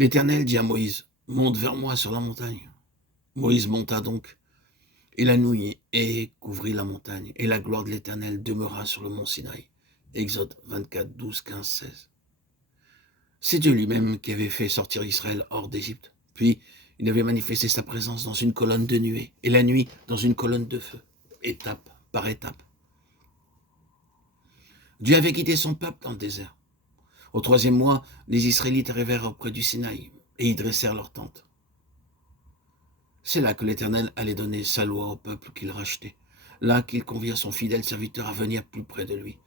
L'Éternel dit à Moïse, « Monte vers moi sur la montagne. » Moïse monta donc, et la nuit et couvrit la montagne, et la gloire de l'Éternel demeura sur le mont Sinaï. Exode 24, 12, 15, 16. C'est Dieu lui-même qui avait fait sortir Israël hors d'Égypte. Puis, il avait manifesté sa présence dans une colonne de nuée, et la nuit dans une colonne de feu, étape par étape. Dieu avait quitté son peuple dans le désert. Au 3e mois, les Israélites arrivèrent auprès du Sinaï, et y dressèrent leur tente. C'est là que l'Éternel allait donner sa loi au peuple qu'il rachetait, là qu'il convia son fidèle serviteur à venir plus près de lui,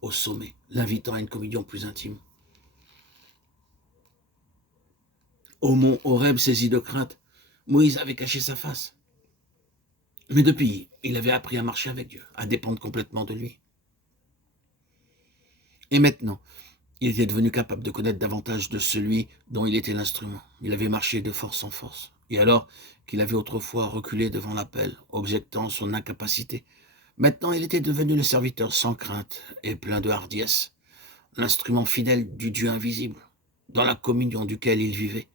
au sommet, l'invitant à une communion plus intime. Au mont Horeb, saisi de crainte, Moïse avait caché sa face. Mais depuis, il avait appris à marcher avec Dieu, à dépendre complètement de lui. Et maintenant, il était devenu capable de connaître davantage de celui dont il était l'instrument. Il avait marché de force en force. Et alors qu'il avait autrefois reculé devant l'appel, objectant son incapacité, maintenant il était devenu le serviteur sans crainte et plein de hardiesse, l'instrument fidèle du Dieu invisible, dans la communion duquel il vivait.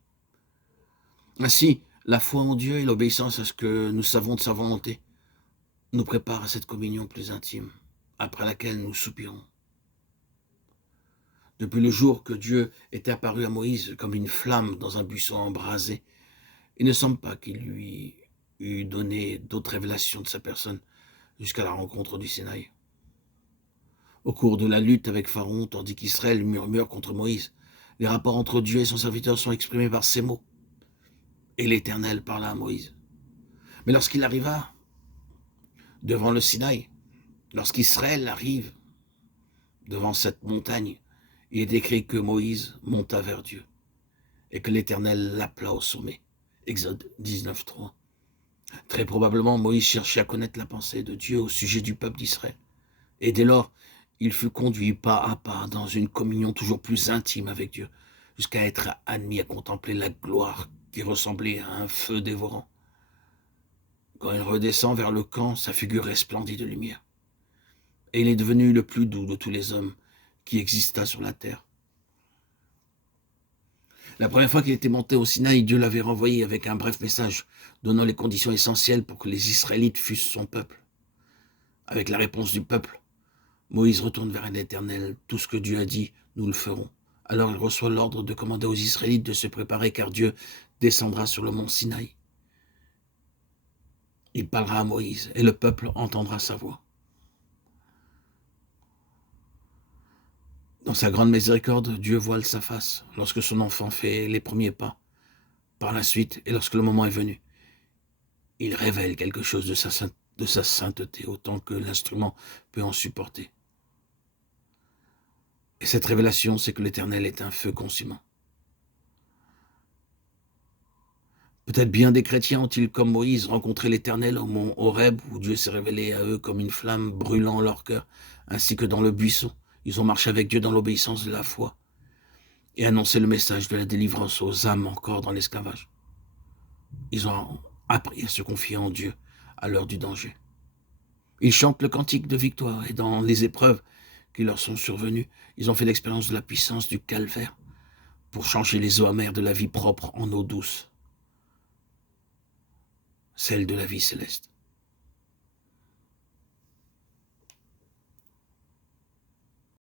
Ainsi, la foi en Dieu et l'obéissance à ce que nous savons de sa volonté nous préparent à cette communion plus intime, après laquelle nous soupirons. Depuis le jour que Dieu était apparu à Moïse comme une flamme dans un buisson embrasé, il ne semble pas qu'il lui eût donné d'autres révélations de sa personne jusqu'à la rencontre du Sinaï. Au cours de la lutte avec Pharaon, tandis qu'Israël murmure contre Moïse, les rapports entre Dieu et son serviteur sont exprimés par ces mots. Et l'Éternel parla à Moïse. Mais lorsqu'il arriva devant le Sinaï, lorsqu'Israël arrive devant cette montagne, il est écrit que Moïse monta vers Dieu et que l'Éternel l'appela au sommet. Exode 19, 3. Très probablement, Moïse cherchait à connaître la pensée de Dieu au sujet du peuple d'Israël. Et dès lors, il fut conduit pas à pas dans une communion toujours plus intime avec Dieu, jusqu'à être admis à contempler la gloire qui ressemblait à un feu dévorant. Quand il redescend vers le camp, sa figure resplendit de lumière. Et il est devenu le plus doux de tous les hommes qui exista sur la terre. La première fois qu'il était monté au Sinaï, Dieu l'avait renvoyé avec un bref message, donnant les conditions essentielles pour que les Israélites fussent son peuple. Avec la réponse du peuple, Moïse retourne vers l'Éternel. Tout ce que Dieu a dit, nous le ferons. Alors il reçoit l'ordre de commander aux Israélites de se préparer, car Dieu descendra sur le mont Sinaï. Il parlera à Moïse, et le peuple entendra sa voix. Dans sa grande miséricorde, Dieu voile sa face lorsque son enfant fait les premiers pas. Par la suite, et lorsque le moment est venu, il révèle quelque chose de sa sainteté, autant que l'instrument peut en supporter. Et cette révélation, c'est que l'Éternel est un feu consumant. Peut-être bien des chrétiens ont-ils, comme Moïse, rencontré l'Éternel au mont Horeb, où Dieu s'est révélé à eux comme une flamme brûlant leur cœur, ainsi que dans le buisson. Ils ont marché avec Dieu dans l'obéissance de la foi et annoncé le message de la délivrance aux âmes encore dans l'esclavage. Ils ont appris à se confier en Dieu à l'heure du danger. Ils chantent le cantique de victoire et dans les épreuves qui leur sont survenues, ils ont fait l'expérience de la puissance du calvaire pour changer les eaux amères de la vie propre en eau douce, celle de la vie céleste.